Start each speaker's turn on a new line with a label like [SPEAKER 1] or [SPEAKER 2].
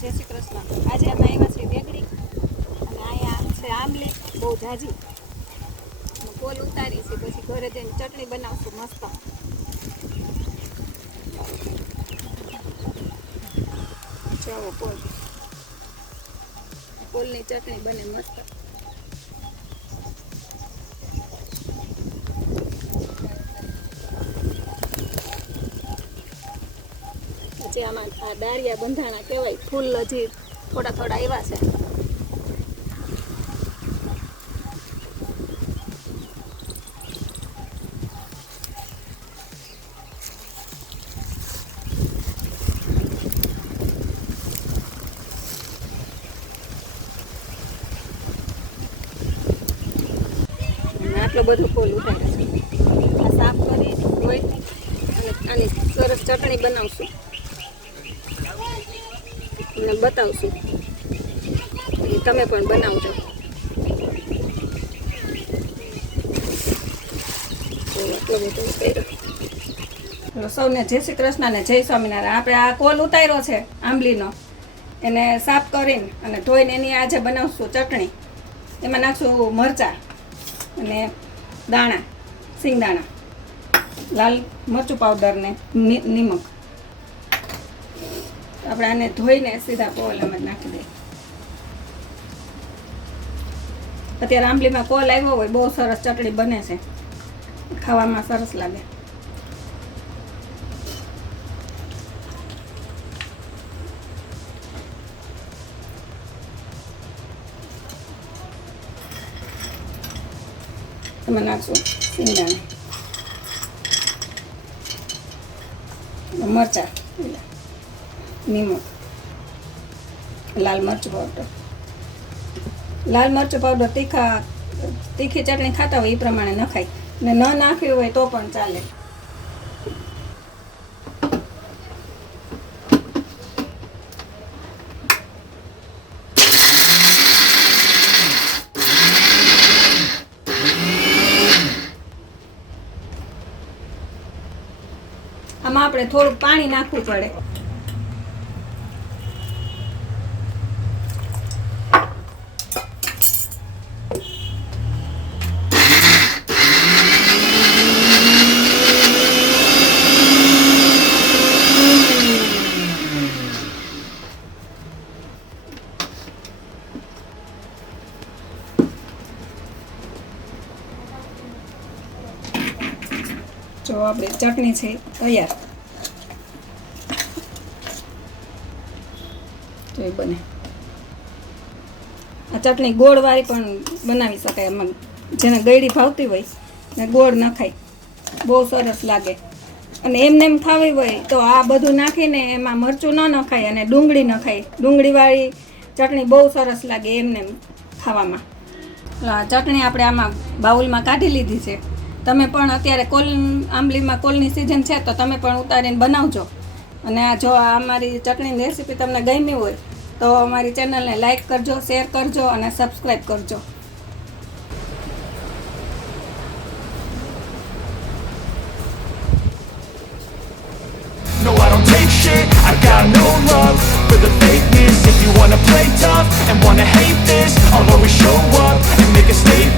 [SPEAKER 1] જય શ્રી કૃષ્ણ. આજે અમે આવ્યા છે વેગડી અને અહીંયા છે આંબલી, બહુ જાજી. કોલ ઉતારી છે, પછી ઘરે જઈને ચટણી બનાવશું મસ્ત. ચાલો કોલ કોલની ચટણી બને મસ્ત. પછી આમાં આ દાળિયા બંધાણા કહેવાય, ફૂલ હજી થોડા થોડા એવા છે. આટલો બધો ફૂલ આ સાફ કરી, ધોઈ, અને આની સરસ ચટણી બનાવશું. અને બતાવશું. તમે પણ બનાવજો. સૌને જય શ્રી કૃષ્ણ ને જય સ્વામિનારાયણ. આપણે આ કોલ ઉતાર્યો છે આંબલીનો. એને સાફ કરીને અને ધોઈને એની આજે બનાવશું ચટણી, એમાં નાખશું મરચાં અને દાણા, સિંગદાણા, લાલ મરચું પાવડર ને નિ- આપણે આને ધોઈને સીધા કોલમાં જ નાખી દઈએ અત્યારે આંબલીમાં કોલ આવ્યો હોય, બહુ સરસ ચટણી બને છે. ખાવામાં સરસ લાગે. એમાં નાખશું સિંગદાણા. મરચાં નિમક લાલ મરચું પાવડર લાલ મરચું પાવડર તીખા, તીખી ચટણી ખાતા હોય એ પ્રમાણે નખાય ને ન નાખ્યું હોય તો પણ ચાલે. આમાં આપણે થોડુંક પાણી નાખવું પડે. જો આપણી ચટણી છે, તૈયાર. તો એ બને. આ ચટણી ગોળવાળી પણ બનાવી શકાય એમાં. જેને ગળી ભાવતી હોય, ને ગોળ નખાય બહુ સરસ લાગે. અને એમને એમ ખાવી હોય, તો આ બધું નાખીને એમાં મરચું ન નખાય અને ડુંગળી નખાય ડુંગળીવાળી ચટણી બહુ સરસ લાગે એમને ખાવામાં. આ ચટણી આપણે આમાં બાઉલમાં કાઢી લીધી છે. તમે પણ અત્યારે કોલ આંબલીમાં કોલની સિઝન છે તો તમે પણ ઉતારીને બનાવજો અને આ જો આ અમારી ચટણીની રેસીપી તમને ગમી હોય તો અમારી ચેનલને લાઈક કરજો શેર કરજો અને સબસ્ક્રાઈબ કરજો
[SPEAKER 2] and wanna hate this I'll always show up and make a statement